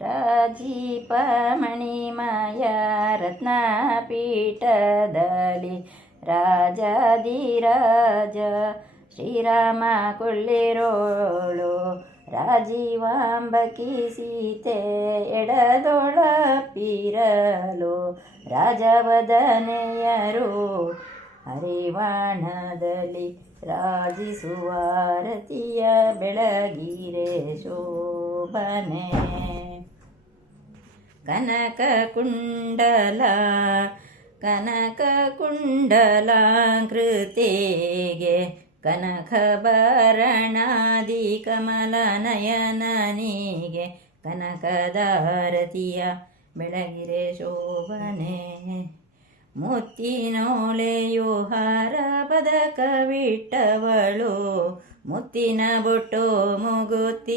ರಾಜೀಪ ಮಣಿಮಯ ರತ್ನಪೀಠದಲ್ಲಿ ರಾಜಾದಿರಾಜ ಶ್ರೀರಾಮ ಕೊಳ್ಳಿರೋಳು ರಾಜೀವಾಂಬಕಿ ಸೀತೆ ಎಡದೊಳಪಿರಲು ರಾಜವದನೆಯರು ಹರಿವಾಣದಲ್ಲಿ ರಾಜಿಸುವಾರತಿಯ ಬೆಳಗಿರೆ ಶೋಭನೆ. ಕನಕ ಕುಂಡಲ ಕನಕ ಕುಂಡಲಾಕೃತೆಗೆ ಕನಕಭರಣಾದಿ ಕಮಲ ನಯನನಿಗೆ ಕನಕದಾರತಿಯ ಬೆಳಗಿರೆ ಶೋಭನೆ. ಮುತ್ತಿನೋಳೆಯು ಹಾರ ಬದಕವಿಟ್ಟವಳು ಮುತ್ತಿನ ಬೊಟ್ಟು ಮುಗುತ್ತಿಟ್ಟವಳು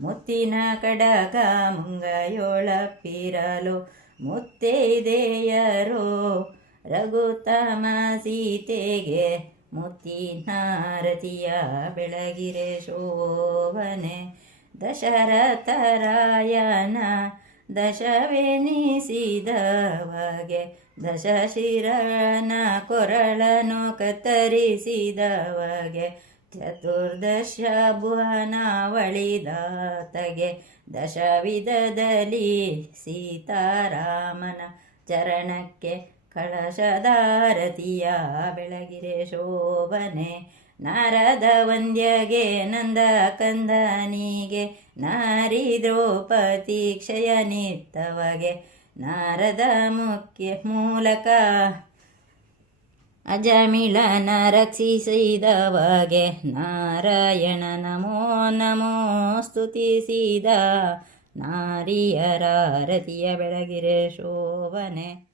ಮುತ್ತಿನ ಕಡಗ ಮುಂಗಯೋಳಪ್ಪಿರಲು ಮುತ್ತೈದೆಯರು. ರಘುತಮ ಸೀತೆಗೆ ಮುತ್ತಿನಾರತಿಯ ಬೆಳಗಿರೆ ಶೋಭನೆ. ದಶರಥರಾಯನ ದಶವೆನಿಸಿದವಗೆ ದಶಶಿರನ ಕೊರಳನು ಕತ್ತರಿಸಿದವಗೆ ಚತುರ್ದಶ ಭುವನಾವಳಿದಾತಗೆ ದಶವಿಧದಲ್ಲಿ ಸೀತಾರಾಮನ ಚರಣಕ್ಕೆ ಕಳಶದಾರತಿಯ ಬೆಳಗಿರೆ ಶೋಭನೆ. ನಾರದ ವಂದ್ಯಗೆ ನಂದ ಕಂದನಿಗೆ, ನಾರಿ ದ್ರೌಪದಿ ಕ್ಷಯನಿತ್ತವಗೆ ನಾರದ ಮುಖ್ಯ ಮೂಲಕ ಅಜಮಿಳನ ರಕ್ಷಿಸಿದವಗೆ ನಾರಾಯಣ ನಮೋ ನಮೋ ಸ್ತುತಿಸಿದ ನಾರಿಯರ ರತಿಯ ಬೆಳಗಿರೆ ಶೋಭನೆ.